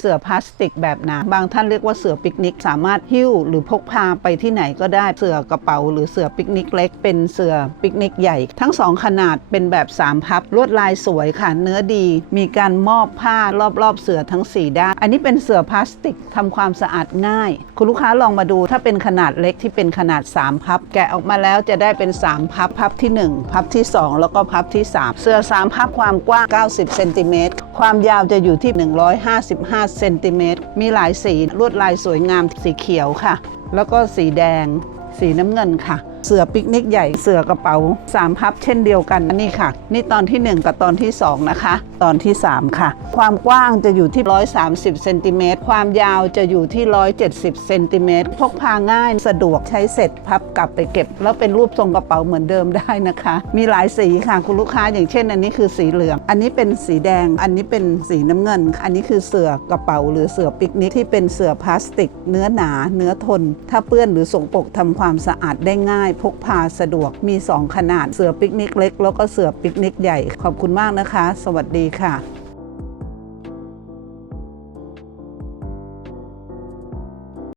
เสือพลาสติกแบบหนาบางท่านเรียกว่าเสือปิกนิก สามารถหิ้วหรือพกพาไปที่ไหนก็ได้เสือกระเป๋า หรือเสือปิกนิกเล็ก เป็นเสือปิกนิกใหญ่ ทั้งสองขนาดเป็นแบบ3พับลวดลายสวยค่ะเนื้อดี มีการมอบผ้ารอบๆเสือทั้ง 4 ด้าน อันนี้เป็นเสือพลาสติกทำความสะอาดง่าย คุณลูกค้าลองมาดูถ้าเป็นขนาดเล็กที่เป็นขนาด 3 พับ แกะออกมาแล้วจะได้เป็น 3 พับพับที่ 1 พับที่ 2 แล้วก็พับที่ 3 เสือ3พับความกว้าง 90เซนติเมตรความยาวจะอยู่ที่ 155เซนติเมตร มีหลายสีลวดลายสวยงามสีเขียวค่ะ แล้วก็สีแดง สีน้ำเงินค่ะ เสือปิกนิกใหญ่เสือกระเป๋า3พับเช่นเดียวกันนี่ค่ะ นี่ตอนที่ 1 กับตอนที่ 2 นะคะ ตอนที่ 3 ค่ะ ความกว้างจะอยู่ที่ 130เซนติเมตรความยาวจะอยู่ที่ 170เซนติเมตรพกพาง่ายสะดวกใช้เสร็จพับกลับไปเก็บ แล้วเป็นรูปทรงกระเป๋าเหมือนเดิมได้นะคะ มีหลายสีค่ะคุณลูกค้าอย่างเช่น อันนี้คือสีเหลือง อันนี้เป็นสีแดง อันนี้เป็นสีน้ำเงิน อันนี้คือเสือกระเป๋าหรือเสือปิกนิกที่เป็นเสือพลาสติก เนื้อหนา เนื้อทน ถ้าเปื้อนหรือสกปรกทำความสะอาดได้ง่ายพกพาสะดวกมี 2 ขนาดเสือปิกนิกเล็ก แล้วก็เสือปิกนิกใหญ่ ขอบคุณมากนะคะ สวัสดีค่ะ